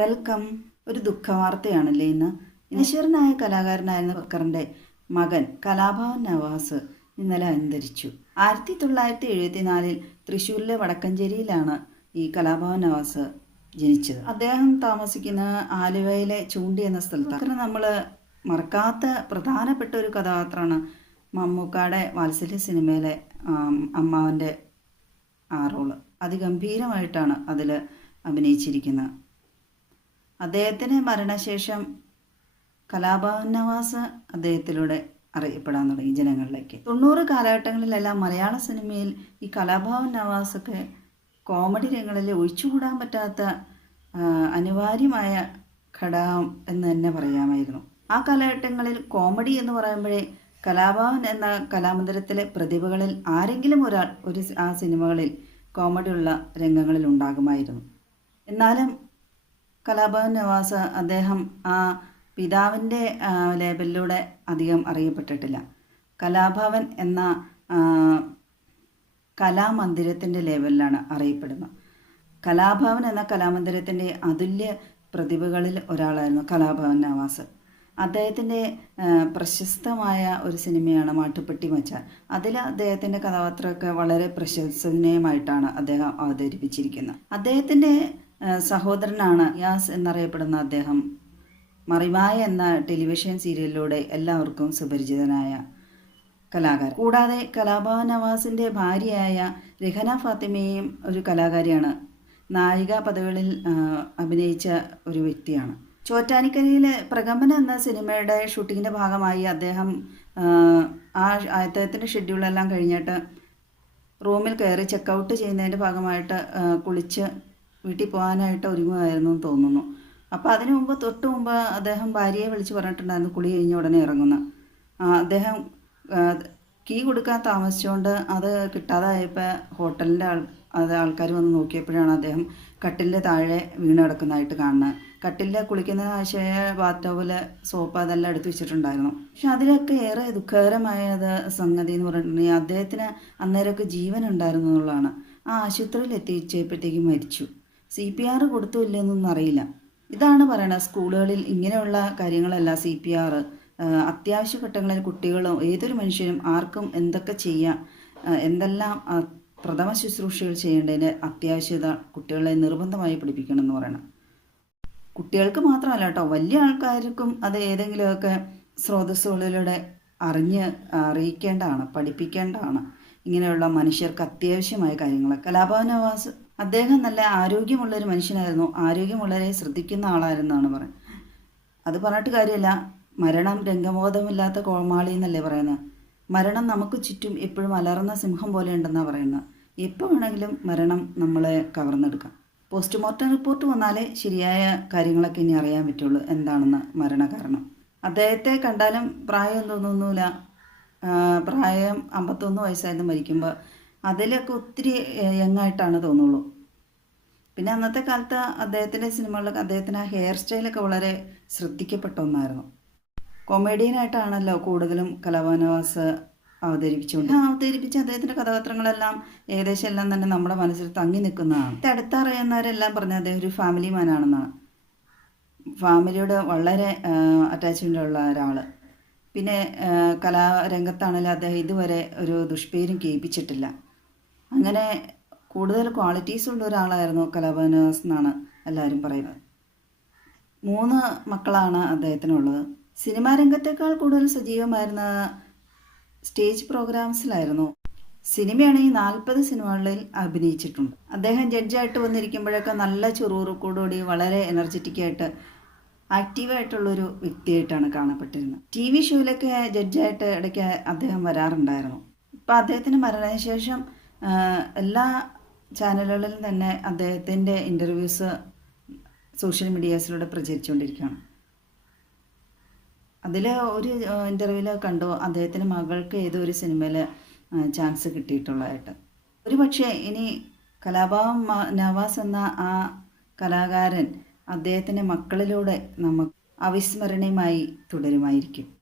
Welcome. ഒരു ദുഃഖവാർത്തയാണല്ലേ ഇന്ന്. ഈശ്വരനായ കലാകാരനായിരുന്ന ബക്കറിന്റെ മകൻ കലാഭവൻ നവാസ് ഇന്നലെ അന്തരിച്ചു. ആയിരത്തി തൊള്ളായിരത്തി എഴുപത്തിനാലിൽ തൃശ്ശൂരിലെ വടക്കഞ്ചേരിയിലാണ് ഈ കലാഭവൻ നവാസ് ജനിച്ചത്. അദ്ദേഹം താമസിക്കുന്ന ആലുവയിലെ ചൂണ്ടി എന്ന സ്ഥലത്താണ്. നമ്മൾ മറക്കാത്ത പ്രധാനപ്പെട്ട ഒരു കഥാപാത്രമാണ് മമ്മൂക്കാടെ വാത്സല്യ സിനിമയിലെ അമ്മാവന്റെ ആ റോൾ. അതിഗംഭീരമായിട്ടാണ് അതിൽ അഭിനയിച്ചിരിക്കുന്നത്. അദ്ദേഹത്തിന് മരണശേഷം കലാഭവൻ നവാസ് അദ്ദേഹത്തിലൂടെ അറിയപ്പെടാൻ തുടങ്ങി ജനങ്ങളിലേക്ക്. തൊണ്ണൂറ് കാലഘട്ടങ്ങളിലെല്ലാം മലയാള സിനിമയിൽ ഈ കലാഭവൻ നവാസൊക്കെ കോമഡി രംഗങ്ങളിൽ ഒഴിച്ചുകൂടാൻ പറ്റാത്ത അനിവാര്യമായ ഘടകം എന്ന് തന്നെ പറയാമായിരുന്നു. ആ കാലഘട്ടങ്ങളിൽ കോമഡി എന്ന് പറയുമ്പോഴേ കലാഭവൻ എന്ന കലാമന്ദിരത്തിലെ പ്രതിഭകളിൽ ആരെങ്കിലും ഒരാൾ ഒരു ആ സിനിമകളിൽ കോമഡിയുള്ള രംഗങ്ങളിൽ ഉണ്ടാകുമായിരുന്നു. എന്നാലും കലാഭവൻ നവാസ് അദ്ദേഹം ആ പിതാവിന്റെ ലേബലിലൂടെ അധികം അറിയപ്പെട്ടിട്ടില്ല. കലാഭവൻ എന്ന കലാമന്ദിരത്തിന്റെ ലേബലിലാണ് അറിയപ്പെടുന്നത്. കലാഭവൻ എന്ന കലാമന്ദിരത്തിന്റെ അതുല്യ പ്രതിഭകളിൽ ഒരാളായിരുന്നു കലാഭവൻ നവാസ് അദ്ദേഹത്തിന്റെ പ്രശസ്തമായ ഒരു സിനിമയാണ് മാട്ടുപ്പെട്ടി മച്ചാൻ. അതിൽ അദ്ദേഹത്തിന്റെ കഥാപാത്രമൊക്കെ വളരെ പ്രശംസനീയമായിട്ടാണ് അദ്ദേഹം അവതരിപ്പിച്ചിരിക്കുന്നത്. അദ്ദേഹത്തിന്റെ സഹോദരനാണ് യാസ് എന്നറിയപ്പെടുന്ന അദ്ദേഹം. മറിവായ എന്ന ടെലിവിഷൻ സീരിയലിലൂടെ എല്ലാവർക്കും സുപരിചിതനായ കലാകാരൻ. കൂടാതെ കലാഭവൻ നവാസിന്റെ ഭാര്യയായ രഹന ഫാത്തിമയും ഒരു കലാകാരിയാണ്. നായിക പദവികളിൽ അഭിനയിച്ച ഒരു വ്യക്തിയാണ്. ചോറ്റാനിക്കരയിലെ പ്രകമ്പന എന്ന സിനിമയുടെ ഷൂട്ടിങ്ങിന്റെ ഭാഗമായി അദ്ദേഹം ആ, അദ്ദേഹത്തിന്റെ ഷെഡ്യൂളെല്ലാം കഴിഞ്ഞിട്ട് റൂമിൽ കയറി ചെക്കൗട്ട് ചെയ്യുന്നതിന്റെ ഭാഗമായിട്ട് കുളിച്ച് വീട്ടിൽ പോകാനായിട്ട് ഒരുങ്ങുമായിരുന്നു എന്ന് തോന്നുന്നു. അപ്പോൾ അതിനു മുമ്പ് തൊട്ട് മുമ്പ് അദ്ദേഹം ഭാര്യയെ വിളിച്ച് പറഞ്ഞിട്ടുണ്ടായിരുന്നു കുളി കഴിഞ്ഞ ഉടനെ ഇറങ്ങുന്ന. അദ്ദേഹം കീ കൊടുക്കാൻ താമസിച്ചുകൊണ്ട് അത് കിട്ടാതായപ്പോൾ ഹോട്ടലിന്റെ ആൾ അത് ആൾക്കാർ വന്ന് നോക്കിയപ്പോഴാണ് അദ്ദേഹം കട്ടിലിന്റെ താഴെ വീണ് കിടക്കുന്നതായിട്ട് കാണുന്നത് കട്ടിലിൽ കുളിക്കുന്ന ആശയ ബാത്ത് ടവൽ സോപ്പ് അതെല്ലാം എടുത്തു വെച്ചിട്ടുണ്ടായിരുന്നു. പക്ഷെ അതിലൊക്കെ ഏറെ ദുഃഖകരമായത് സംഗതി എന്ന് പറഞ്ഞിട്ടുണ്ടെങ്കിൽ അദ്ദേഹത്തിന് അന്നേരമൊക്കെ ജീവൻ ഉണ്ടായിരുന്നു എന്നുള്ളതാണ്. ആ ആശുപത്രിയിൽ എത്തിച്ചപ്പോഴത്തേക്കും മരിച്ചു. സി പി ആർ കൊടുത്തു അറിയില്ല ഇതാണ് പറയണത് സ്കൂളുകളിൽ ഇങ്ങനെയുള്ള കാര്യങ്ങളല്ല സി പി ആർ അത്യാവശ്യ ഘട്ടങ്ങളിൽ കുട്ടികളും ഏതൊരു മനുഷ്യനും ആർക്കും എന്തൊക്കെ ചെയ്യാം എന്തെല്ലാം പ്രഥമ ശുശ്രൂഷകൾ ചെയ്യേണ്ടതിന്റെ അത്യാവശ്യത കുട്ടികളെ നിർബന്ധമായി പഠിപ്പിക്കണം എന്ന് പറയണം. കുട്ടികൾക്ക് മാത്രമല്ല കേട്ടോ വലിയ ആൾക്കാർക്കും അത് ഏതെങ്കിലുമൊക്കെ സ്രോതസ്സുകളിലൂടെ അറിഞ്ഞ് അറിയിക്കേണ്ടതാണ് പഠിപ്പിക്കേണ്ടതാണ്. ഇങ്ങനെയുള്ള മനുഷ്യർക്ക് അത്യാവശ്യമായ കാര്യങ്ങൾ കലാഭവൻ നവാസ് അദ്ദേഹം നല്ല ആരോഗ്യമുള്ളൊരു മനുഷ്യനായിരുന്നു. ആരോഗ്യമുള്ളവരെ ശ്രദ്ധിക്കുന്ന ആളായിരുന്നാണ് പറയുന്നത്. അത് പറഞ്ഞിട്ട് കാര്യമില്ല. മരണം രംഗബോധമില്ലാത്ത കോമാളി എന്നല്ലേ പറയുന്നത്? മരണം നമുക്ക് ചുറ്റും എപ്പോഴും അലർന്ന സിംഹം പോലെ ഉണ്ടെന്നാണ് പറയുന്നത്. എപ്പോൾ വേണമെങ്കിലും മരണം നമ്മളെ കവർന്നെടുക്കാം. പോസ്റ്റ്മോർട്ടം റിപ്പോർട്ട് വന്നാലേ ശരിയായ കാര്യങ്ങളൊക്കെ ഇനി അറിയാൻ പറ്റുള്ളൂ എന്താണെന്ന് മരണകാരണം. അദ്ദേഹത്തെ കണ്ടാലും പ്രായം തോന്നുന്നില്ല പ്രായം അമ്പത്തൊന്ന് വയസ്സായിരുന്നു മരിക്കുമ്പോൾ അതിലൊക്കെ ഒത്തിരി യങ്ങായിട്ടാണ് തോന്നുള്ളൂ. പിന്നെ അന്നത്തെ കാലത്ത് അദ്ദേഹത്തിന്റെ സിനിമകളിലൊക്കെ അദ്ദേഹത്തിന് ആ ഹെയർ സ്റ്റൈലൊക്കെ വളരെ ശ്രദ്ധിക്കപ്പെട്ട ഒന്നായിരുന്നു. കൊമേഡിയനായിട്ടാണല്ലോ കൂടുതലും കലാഭവനവാസ് അവതരിപ്പിച്ചുകൊണ്ട് അവതരിപ്പിച്ച അദ്ദേഹത്തിന്റെ കഥാപാത്രങ്ങളെല്ലാം ഏകദേശം എല്ലാം തന്നെ നമ്മുടെ മനസ്സിൽ തങ്ങി നിൽക്കുന്നതാണ്. ഇത് അടുത്തറിയുന്നവരെല്ലാം പറഞ്ഞ അദ്ദേഹം ഒരു ഫാമിലി മാനാണെന്നാണ് ഫാമിലിയോട് വളരെ അറ്റാച്ച്മെന്റ് ഉള്ള ഒരാൾ പിന്നെ കലാരംഗത്താണെങ്കിലും അദ്ദേഹം ഇതുവരെ ഒരു ദുഷ്പേരും കേൾപ്പിച്ചിട്ടില്ല. അങ്ങനെ കൂടുതൽ ക്വാളിറ്റീസ് ഉള്ള ഒരാളായിരുന്നു കലാഭവനവാസ് എന്നാണ് എല്ലാവരും പറയുന്നത്. മൂന്ന് മക്കളാണ് അദ്ദേഹത്തിനുള്ളത്. സിനിമാ രംഗത്തേക്കാൾ കൂടുതൽ സജീവമായിരുന്ന സ്റ്റേജ് പ്രോഗ്രാംസിലായിരുന്നു ഈ നാൽപ്പത് സിനിമകളിൽ അഭിനയിച്ചിട്ടുണ്ട്. അദ്ദേഹം ജഡ്ജായിട്ട് വന്നിരിക്കുമ്പോഴൊക്കെ നല്ല ചുറുചുറുക്കോടുകൂടി വളരെ എനർജറ്റിക്കായിട്ട് ആക്റ്റീവായിട്ടുള്ളൊരു വ്യക്തിയായിട്ടാണ് കാണപ്പെട്ടിരുന്നത്. ടി വി ഷോയിലൊക്കെ ജഡ്ജായിട്ട് ഇടയ്ക്ക് അദ്ദേഹം വരാറുണ്ടായിരുന്നു. ഇപ്പം അദ്ദേഹത്തിന് മരണശേഷം എല്ലാ ചാനലുകളിലും തന്നെ അദ്ദേഹത്തിന്റെ ഇന്റർവ്യൂസ് സോഷ്യൽ മീഡിയാസിലൂടെ പ്രചരിച്ചുകൊണ്ടിരിക്കുകയാണ്. അതിൽ ഒരു ഇന്റർവ്യൂവിൽ കണ്ടു അദ്ദേഹത്തിന്റെ മകൾക്ക് ഏതോ ഒരു സിനിമയിൽ ചാൻസ് കിട്ടിയിട്ടുള്ളതായിട്ട്. ഒരു പക്ഷേ ഇനി കലാഭാവം നവാസ് എന്ന ആ കലാകാരൻ അദ്ദേഹത്തിന്റെ മക്കളിലൂടെ നമുക്ക് അവിസ്മരണീയമായി തുടരുമായിരിക്കും.